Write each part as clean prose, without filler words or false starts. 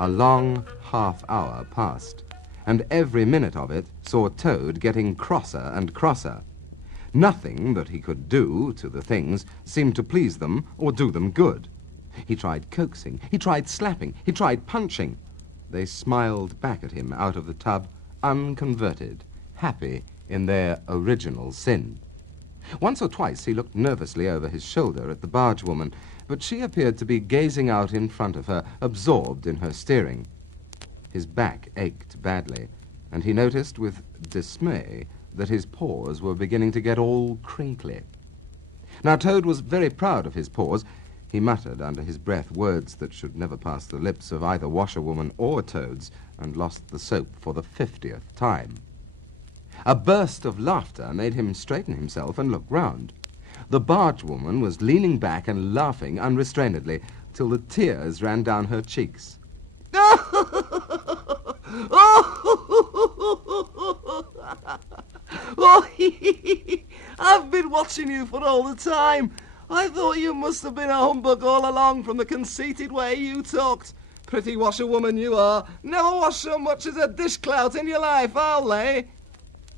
A long half-hour passed, and every minute of it saw Toad getting crosser and crosser. Nothing that he could do to the things seemed to please them or do them good. He tried coaxing, he tried slapping, he tried punching. They smiled back at him out of the tub, unconverted, happy in their original sin. Once or twice he looked nervously over his shoulder at the bargewoman, but she appeared to be gazing out in front of her, absorbed in her steering. His back ached badly, and he noticed with dismay that his paws were beginning to get all crinkly. Now, Toad was very proud of his paws. He muttered under his breath words that should never pass the lips of either washerwoman or Toads, and lost the soap for the 50th time. A burst of laughter made him straighten himself and look round. The bargewoman was leaning back and laughing unrestrainedly till the tears ran down her cheeks. I've been watching you for all the time. I thought you must have been a humbug all along from the conceited way you talked. Pretty washerwoman you are. Never washed so much as a dishclout in your life, I'll lay.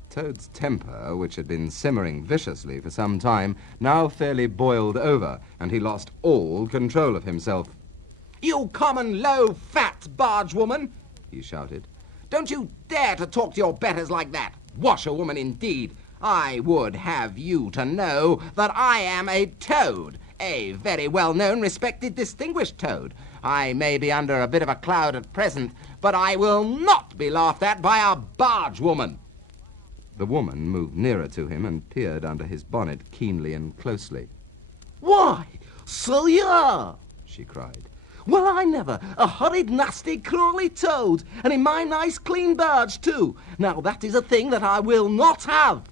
Toad's temper, which had been simmering viciously for some time, now fairly boiled over, and he lost all control of himself. "You common low-fat bargewoman!" he shouted. "Don't you dare to talk to your betters like that! Washerwoman, indeed! I would have you to know that I am a toad, a very well-known, respected, distinguished toad. I may be under a bit of a cloud at present, but I will not be laughed at by a bargewoman." The woman moved nearer to him and peered under his bonnet keenly and closely. "Why, so you are!" she cried. "Well, I never! A horrid, nasty, crawly toad, and in my nice, clean barge, too. Now, that is a thing that I will not have."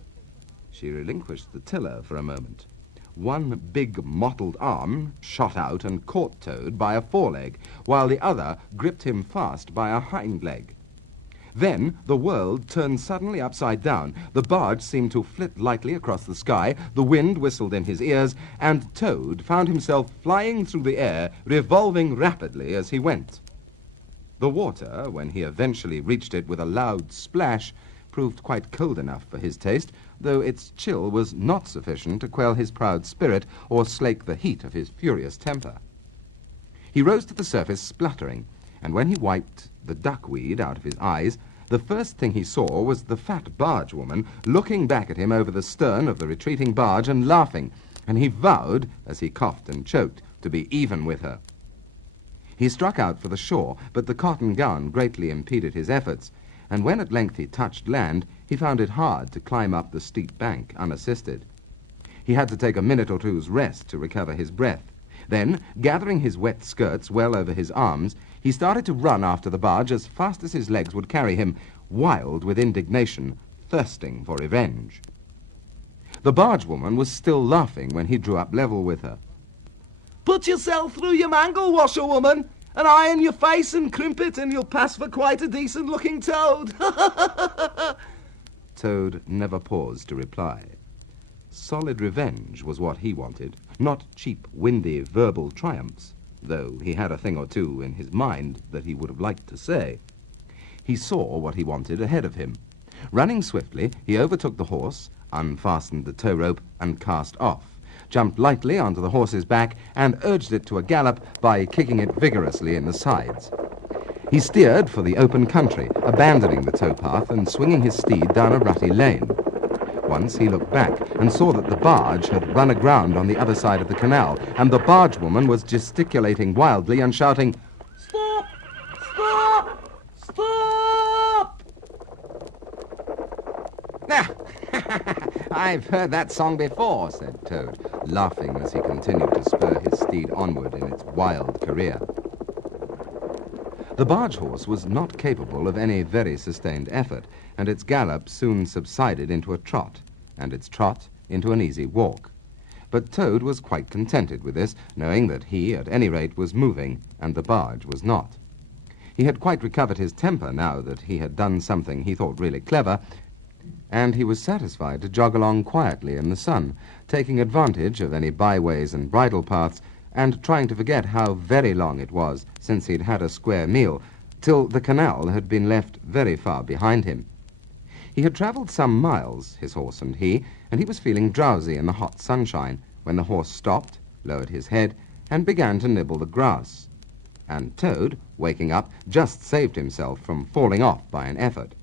She relinquished the tiller for a moment. One big mottled arm shot out and caught Toad by a foreleg, while the other gripped him fast by a hind leg. Then the world turned suddenly upside down. The barge seemed to flit lightly across the sky, the wind whistled in his ears, and Toad found himself flying through the air, revolving rapidly as he went. The water, when he eventually reached it with a loud splash, proved quite cold enough for his taste, though its chill was not sufficient to quell his proud spirit or slake the heat of his furious temper. He rose to the surface spluttering, and when he wiped the duckweed out of his eyes, the first thing he saw was the fat bargewoman looking back at him over the stern of the retreating barge and laughing, and he vowed, as he coughed and choked, to be even with her. He struck out for the shore, but the cotton gown greatly impeded his efforts, and when at length he touched land, he found it hard to climb up the steep bank unassisted. He had to take a minute or two's rest to recover his breath. Then, gathering his wet skirts well over his arms, he started to run after the barge as fast as his legs would carry him, wild with indignation, thirsting for revenge. The bargewoman was still laughing when he drew up level with her. "Put yourself through your mangle, washerwoman, and iron your face and crimp it, and you'll pass for quite a decent-looking toad." Toad never paused to reply. Solid revenge was what he wanted, not cheap, windy, verbal triumphs, though he had a thing or two in his mind that he would have liked to say. He saw what he wanted ahead of him. Running swiftly, he overtook the horse, unfastened the tow rope, and cast off, jumped lightly onto the horse's back, and urged it to a gallop by kicking it vigorously in the sides. He steered for the open country, abandoning the towpath and swinging his steed down a rutty lane. Once he looked back and saw that the barge had run aground on the other side of the canal, and the bargewoman was gesticulating wildly and shouting, "Stop! Stop! Stop!" "Now, I've heard that song before," said Toad, laughing as he continued to spur his steed onward in its wild career. The barge horse was not capable of any very sustained effort, and its gallop soon subsided into a trot, and its trot into an easy walk. But Toad was quite contented with this, knowing that he, at any rate, was moving, and the barge was not. He had quite recovered his temper now that he had done something he thought really clever, and he was satisfied to jog along quietly in the sun, taking advantage of any byways and bridle paths, and trying to forget how very long it was since he'd had a square meal, till the canal had been left very far behind him. He had travelled some miles, his horse and he was feeling drowsy in the hot sunshine, when the horse stopped, lowered his head, and began to nibble the grass. And Toad, waking up, just saved himself from falling off by an effort.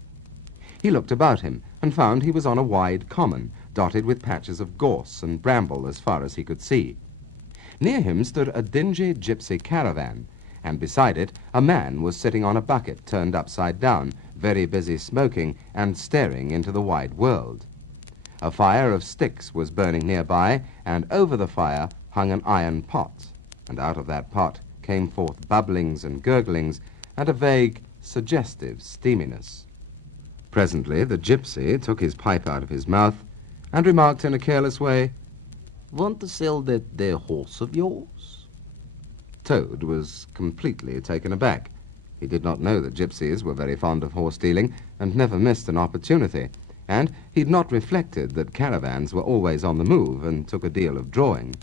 He looked about him and found he was on a wide common, dotted with patches of gorse and bramble as far as he could see. Near him stood a dingy gypsy caravan, and beside it a man was sitting on a bucket turned upside down, very busy smoking and staring into the wide world. A fire of sticks was burning nearby, and over the fire hung an iron pot, and out of that pot came forth bubblings and gurglings and a vague, suggestive steaminess. Presently the gypsy took his pipe out of his mouth and remarked in a careless way, "Want to sell that there horse of yours?" Toad was completely taken aback. He did not know that gypsies were very fond of horse dealing and never missed an opportunity, and he'd not reflected that caravans were always on the move and took a deal of drawing.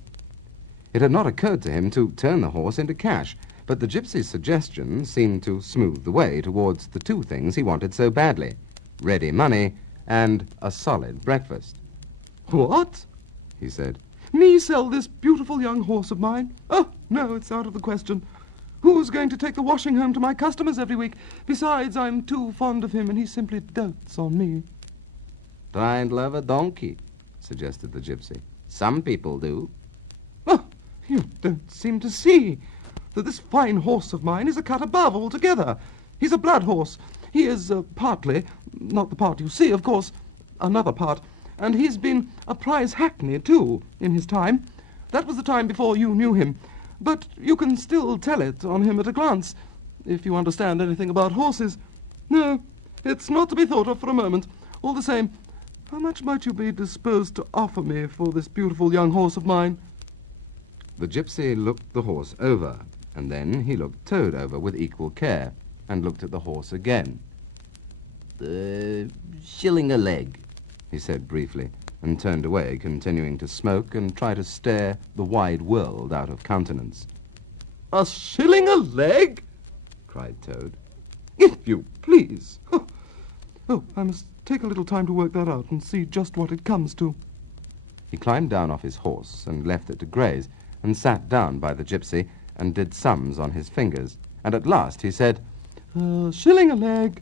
It had not occurred to him to turn the horse into cash, but the gypsy's suggestion seemed to smooth the way towards the two things he wanted so badly: ready money and a solid breakfast. "What?" he said. "Me sell this beautiful young horse of mine? Oh, no, it's out of the question. Who's going to take the washing home to my customers every week? Besides, I'm too fond of him, and he simply dotes on me." "Try and love a donkey," suggested the gypsy. "Some people do." "Oh, you don't seem to see that this fine horse of mine is a cut above altogether. He's a blood horse. He is partly, not the part you see, of course, another part, and he's been a prize hackney, too, in his time. That was the time before you knew him. But you can still tell it on him at a glance, if you understand anything about horses. No, it's not to be thought of for a moment. All the same, how much might you be disposed to offer me for this beautiful young horse of mine?" The gypsy looked the horse over, and then he looked Toad over with equal care, and looked at the horse again. "Shilling a leg," he said briefly, and turned away, continuing to smoke and try to stare the wide world out of countenance. "A shilling a leg?" cried Toad. "If you please. Oh, I must take a little time to work that out and see just what it comes to." He climbed down off his horse and left it to graze, and sat down by the gypsy and did sums on his fingers, and at last he said, "Shilling a leg?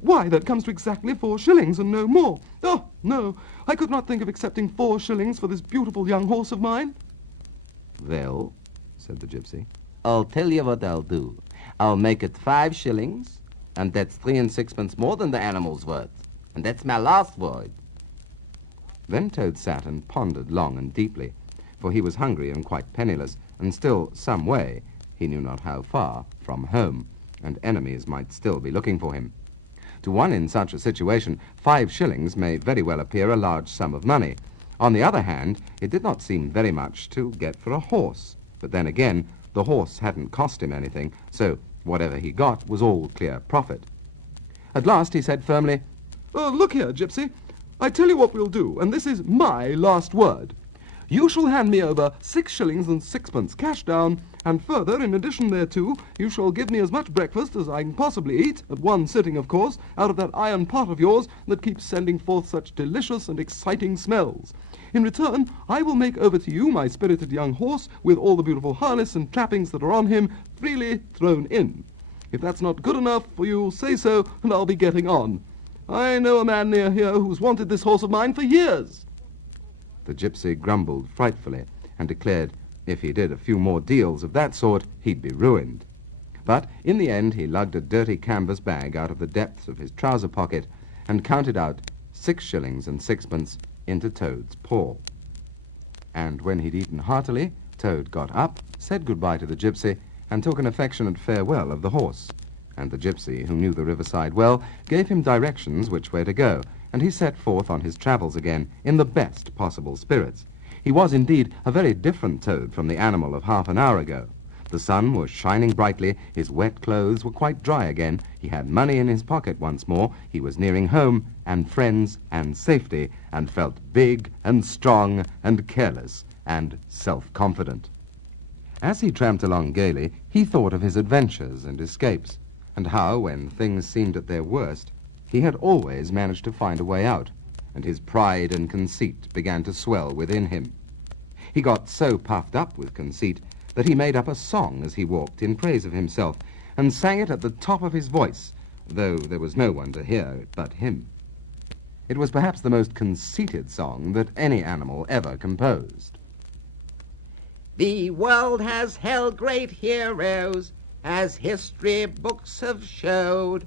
Why, that comes to exactly 4 shillings and no more. Oh, no, I could not think of accepting 4 shillings for this beautiful young horse of mine." "Well," said the gypsy, "I'll tell you what I'll do. I'll make it 5 shillings, and that's 3 6 more than the animal's worth. And that's my last word." Then Toad sat and pondered long and deeply, for he was hungry and quite penniless, and still some way, he knew not how far, from home, and enemies might still be looking for him. To one in such a situation, 5 shillings may very well appear a large sum of money. On the other hand, it did not seem very much to get for a horse. But then again, the horse hadn't cost him anything, so whatever he got was all clear profit. At last he said firmly, "Look here, gypsy, I tell you what we'll do, and this is my last word. You shall hand me over 6 shillings and 6 cash down, and further, in addition thereto, you shall give me as much breakfast as I can possibly eat, at one sitting, of course, out of that iron pot of yours that keeps sending forth such delicious and exciting smells. In return, I will make over to you my spirited young horse, with all the beautiful harness and trappings that are on him, freely thrown in. If that's not good enough for you, say so, and I'll be getting on. I know a man near here who's wanted this horse of mine for years." The gypsy grumbled frightfully, and declared if he did a few more deals of that sort, he'd be ruined. But in the end he lugged a dirty canvas bag out of the depths of his trouser pocket and counted out 6 shillings and 6 into Toad's paw. And when he'd eaten heartily, Toad got up, said goodbye to the gypsy, and took an affectionate farewell of the horse. And the gypsy, who knew the riverside well, gave him directions which way to go, and he set forth on his travels again in the best possible spirits. He was indeed a very different Toad from the animal of half an hour ago, The sun was shining brightly, his wet clothes were quite dry again, he had money in his pocket once more, he was nearing home, and friends, and safety, and felt big and strong and careless and self-confident. As he tramped along gaily, he thought of his adventures and escapes, and how, when things seemed at their worst, he had always managed to find a way out, and his pride and conceit began to swell within him. He got so puffed up with conceit that he made up a song as he walked in praise of himself, and sang it at the top of his voice, though there was no one to hear it but him. It was perhaps the most conceited song that any animal ever composed. The world has held great heroes, as history books have showed,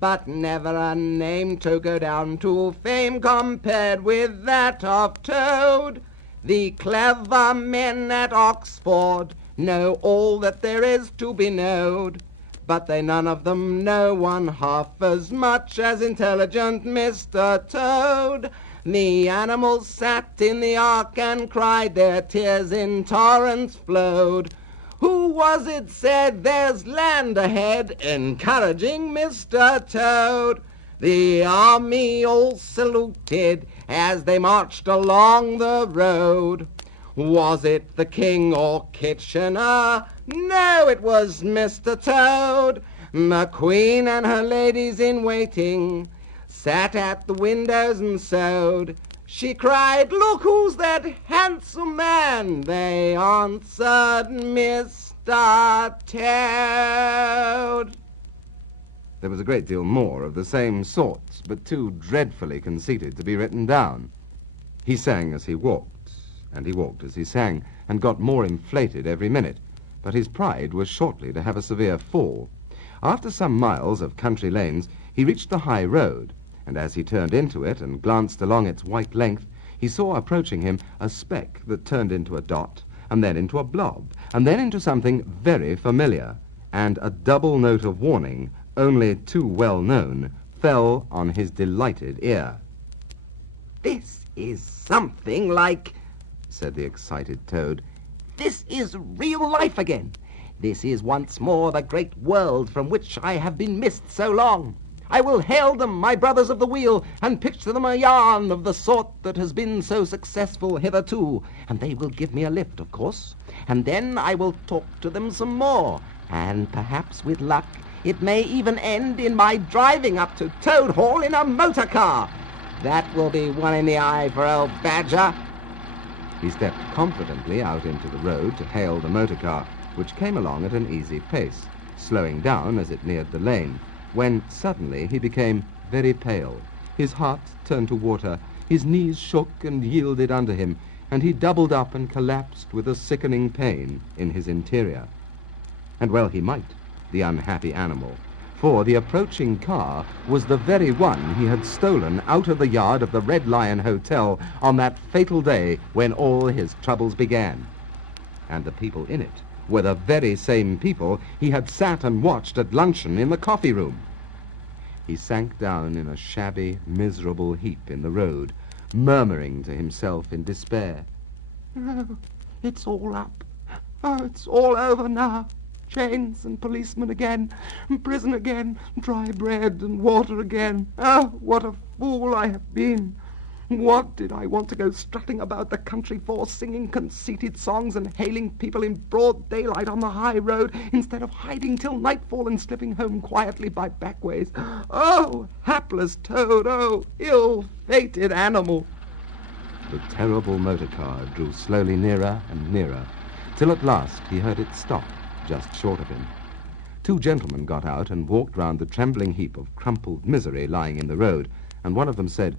but never a name to go down to fame compared with that of Toad. The clever men at Oxford know all that there is to be knowed, but they none of them know one half as much as intelligent Mr. Toad. The animals sat in the ark and cried, their tears in torrents flowed. Who was it said, there's land ahead, encouraging Mr. Toad? The army all saluted as they marched along the road. Was it the king or Kitchener? No, it was Mr. Toad. The queen and her ladies in waiting sat at the windows and sewed. She cried, look who's that handsome man? They answered, Mr. Toad. There was a great deal more of the same sort, but too dreadfully conceited to be written down. He sang as he walked, and he walked as he sang, and got more inflated every minute, but his pride was shortly to have a severe fall. After some miles of country lanes, he reached the high road, and as he turned into it and glanced along its white length, he saw approaching him a speck that turned into a dot, and then into a blob, and then into something very familiar, and a double note of warning, only too well known, fell on his delighted ear. This is something like, said the excited Toad. this is real life again. This is once more the great world from which I have been missed so long. I will hail them, my brothers of the wheel, and pitch to them a yarn of the sort that has been so successful hitherto, and they will give me a lift, of course, and then I will talk to them some more, and perhaps with luck it may even end in my driving up to Toad Hall in a motor car. That will be one in the eye for old Badger. He stepped confidently out into the road to hail the motor car, which came along at an easy pace, slowing down as it neared the lane, when suddenly he became very pale. His heart turned to water, his knees shook and yielded under him, and he doubled up and collapsed with a sickening pain in his interior. And well he might, the unhappy animal, for the approaching car was the very one he had stolen out of the yard of the Red Lion Hotel on that fatal day when all his troubles began. And the people in it were the very same people he had sat and watched at luncheon in the coffee room. He sank down in a shabby, miserable heap in the road, murmuring to himself in despair, Oh, it's all up. Oh, it's all over now. Chains and policemen again, and prison again, dry bread and water again. Oh, what a fool I have been. What did I want to go strutting about the country for, singing conceited songs and hailing people in broad daylight on the high road, instead of hiding till nightfall and slipping home quietly by back ways? Oh, hapless Toad! Oh, ill-fated animal! The terrible motor car drew slowly nearer and nearer, till at last he heard it stop just short of him. Two gentlemen got out and walked round the trembling heap of crumpled misery lying in the road, and one of them said,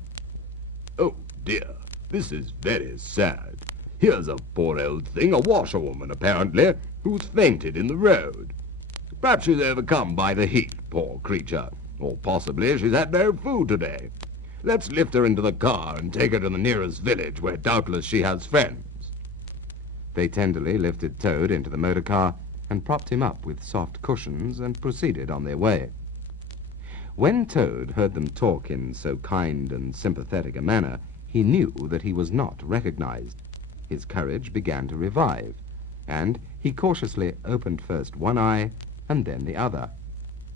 Oh, dear, this is very sad. Here's a poor old thing, a washerwoman apparently, who's fainted in the road. Perhaps she's overcome by the heat, poor creature, or possibly she's had no food today. Let's lift her into the car and take her to the nearest village, where doubtless she has friends. They tenderly lifted Toad into the motor car and propped him up with soft cushions and proceeded on their way. When Toad heard them talk in so kind and sympathetic a manner, he knew that he was not recognized. His courage began to revive, and he cautiously opened first one eye and then the other.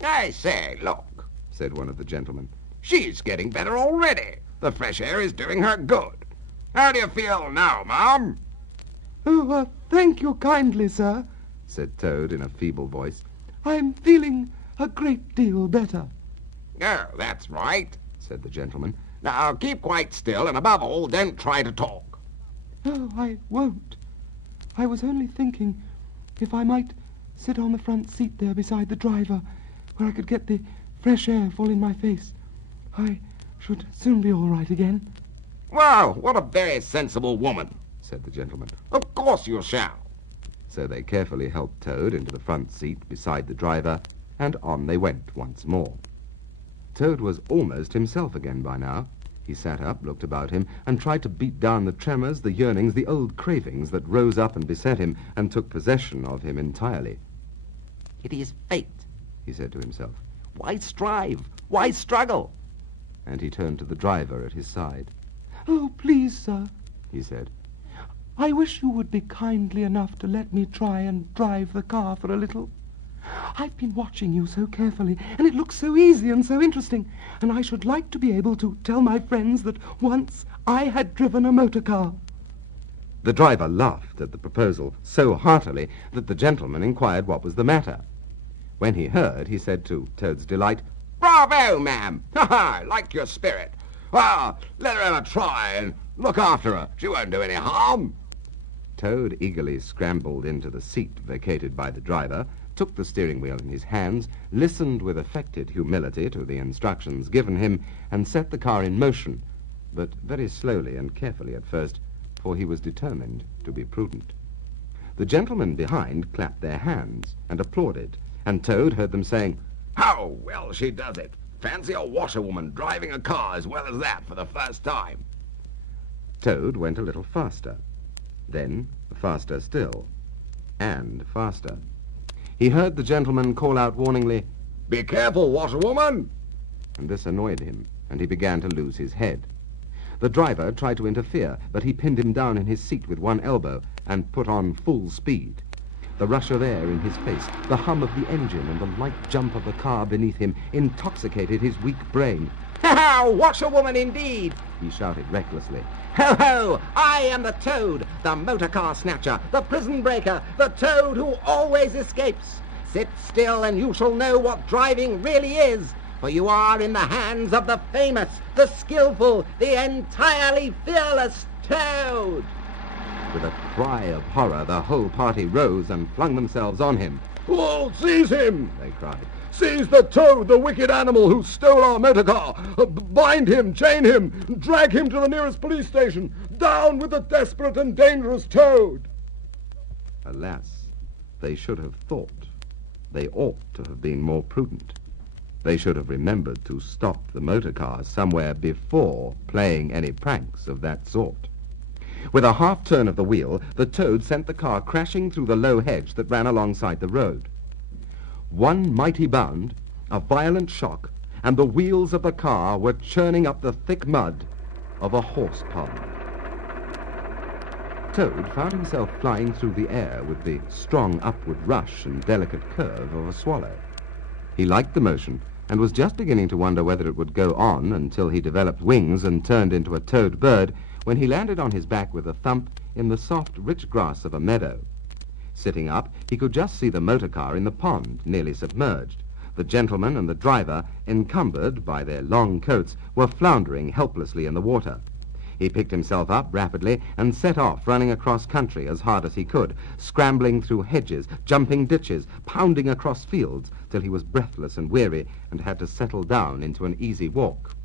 "I say, look," said one of the gentlemen. "She's getting better already. The fresh air is doing her good. How do you feel now, ma'am?" "Oh, thank you kindly, sir," said Toad in a feeble voice. "I'm feeling a great deal better." "Oh, that's right," said the gentleman. "Now keep quite still, and above all, don't try to talk." "Oh, I won't. I was only thinking if I might sit on the front seat there beside the driver, where I could get the fresh air full in my face. I should soon be all right again." "Well, what a very sensible woman," said the gentleman. "Of course you shall." So they carefully helped Toad into the front seat beside the driver, and on they went once more. Toad was almost himself again by now. He sat up, looked about him, and tried to beat down the tremors, the yearnings, the old cravings that rose up and beset him and took possession of him entirely. "It is fate," he said to himself. "Why strive? Why struggle?" And he turned to the driver at his side. "Oh, please, sir," He said, "I wish you would be kindly enough to let me try and drive the car for a little. I've been watching you so carefully, and it looks so easy and so interesting, and I should like to be able to tell my friends that once I had driven a motor car." The driver laughed at the proposal so heartily that the gentleman inquired what was the matter. When he heard, he said to Toad's delight, "Bravo, ma'am! Ha-ha! Like your spirit. Well, let her have a try and look after her. She won't do any harm." Toad eagerly scrambled into the seat vacated by the driver, took the steering wheel in his hands, listened with affected humility to the instructions given him, and set the car in motion, but very slowly and carefully at first, for he was determined to be prudent. The gentlemen behind clapped their hands and applauded, and Toad heard them saying, "How well she does it! Fancy a washerwoman driving a car as well as that for the first time." Toad went a little faster, then faster still, and faster. He heard the gentleman call out warningly, "Be careful, washerwoman!" and this annoyed him, and he began to lose his head. The driver tried to interfere, but he pinned him down in his seat with one elbow and put on full speed. The rush of air in his face, the hum of the engine, and the light jump of the car beneath him intoxicated his weak brain. "Ha-ha! Washerwoman indeed!" He shouted recklessly. "Ho, ho! I am the Toad, the motor car snatcher, the prison breaker, the Toad who always escapes. Sit still and you shall know what driving really is, for you are in the hands of the famous, the skillful, the entirely fearless Toad." With a cry of horror, the whole party rose and flung themselves on him. "Oh, seize him!" they cried. "Seize the Toad, the wicked animal who stole our motor car! Bind him, chain him, drag him to the nearest police station! Down with the desperate and dangerous Toad!" Alas, they should have thought. They ought to have been more prudent. They should have remembered to stop the motor car somewhere before playing any pranks of that sort. With a half-turn of the wheel, the Toad sent the car crashing through the low hedge that ran alongside the road. One mighty bound, a violent shock, and the wheels of the car were churning up the thick mud of a horse pond. Toad found himself flying through the air with the strong upward rush and delicate curve of a swallow. He liked the motion, and was just beginning to wonder whether it would go on until he developed wings and turned into a toad bird, when he landed on his back with a thump in the soft, rich grass of a meadow. Sitting up, he could just see the motor car in the pond, nearly submerged. The gentleman and the driver, encumbered by their long coats, were floundering helplessly in the water. He picked himself up rapidly and set off, running across country as hard as he could, scrambling through hedges, jumping ditches, pounding across fields, till he was breathless and weary and had to settle down into an easy walk.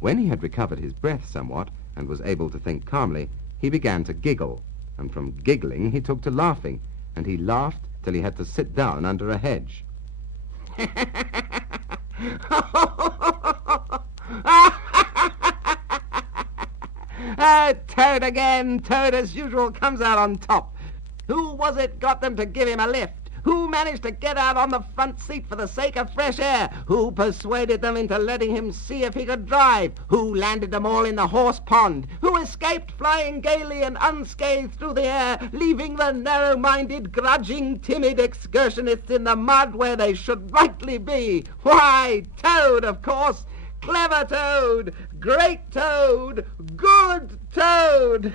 When he had recovered his breath somewhat and was able to think calmly, he began to giggle, and from giggling he took to laughing, and he laughed till he had to sit down under a hedge. Toad again. Toad, as usual, comes out on top. Who was it got them to give him a lift? Who managed to get out on the front seat for the sake of fresh air? Who persuaded them into letting him see if he could drive? Who landed them all in the horse pond? Who escaped flying gaily and unscathed through the air, leaving the narrow-minded, grudging, timid excursionists in the mud where they should rightly be? Why, Toad, of course! Clever Toad! Great Toad! Good Toad!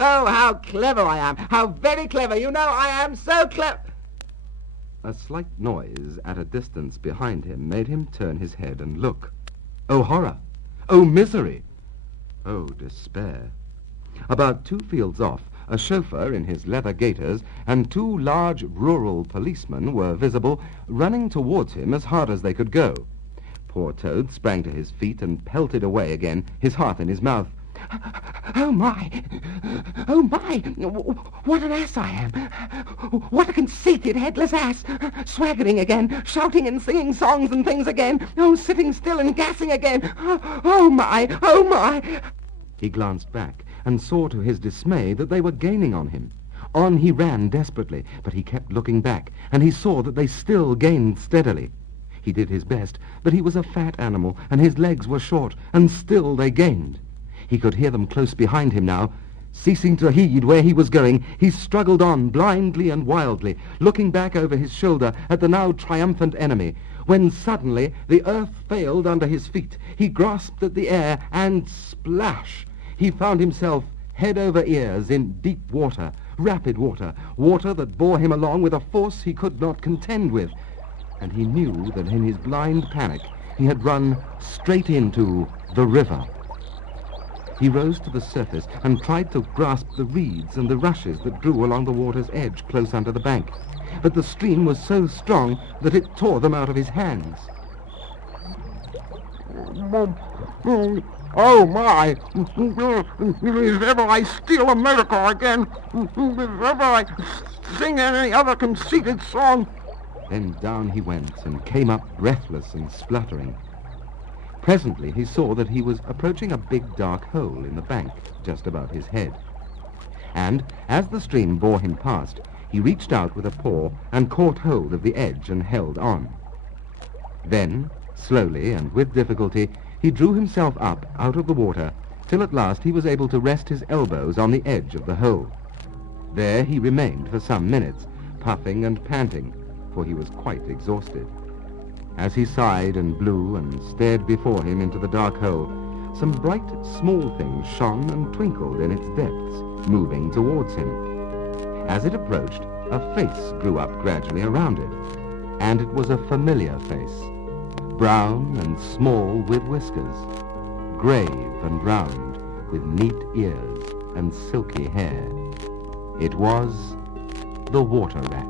Oh, how clever I am! How very clever! You know, I am so clever! A slight noise at a distance behind him made him turn his head and look. Oh, horror! Oh, misery! Oh, despair! About 2 fields off, a chauffeur in his leather gaiters and 2 large rural policemen were visible, running towards him as hard as they could go. Poor Toad sprang to his feet and pelted away again, his heart in his mouth. Oh, my! Oh, my! What an ass I am! What a conceited, headless ass! Swaggering again, shouting and singing songs and things again! Oh, sitting still and gassing again! Oh, my! Oh, my! He glanced back and saw to his dismay that they were gaining on him. On he ran desperately, but he kept looking back, and he saw that they still gained steadily. He did his best, but he was a fat animal, and his legs were short, and still they gained. He could hear them close behind him now. Ceasing to heed where he was going, he struggled on blindly and wildly, looking back over his shoulder at the now triumphant enemy, when suddenly the earth failed under his feet. He grasped at the air, and splash! He found himself head over ears in deep water, rapid water, water that bore him along with a force he could not contend with. And he knew that in his blind panic he had run straight into the river. He rose to the surface and tried to grasp the reeds and the rushes that grew along the water's edge close under the bank. But the stream was so strong that it tore them out of his hands. Oh, my! If ever I steal America again, if ever I sing any other conceited song... Then down he went and came up breathless and spluttering. Presently he saw that he was approaching a big dark hole in the bank just above his head. And as the stream bore him past, he reached out with a paw and caught hold of the edge and held on. Then, slowly and with difficulty, he drew himself up out of the water till at last he was able to rest his elbows on the edge of the hole. There he remained for some minutes, puffing and panting, for he was quite exhausted. As he sighed and blew and stared before him into the dark hole, some bright small things shone and twinkled in its depths, moving towards him. As it approached, a face grew up gradually around it, and it was a familiar face, brown and small with whiskers, grave and round, with neat ears and silky hair. It was the water rat.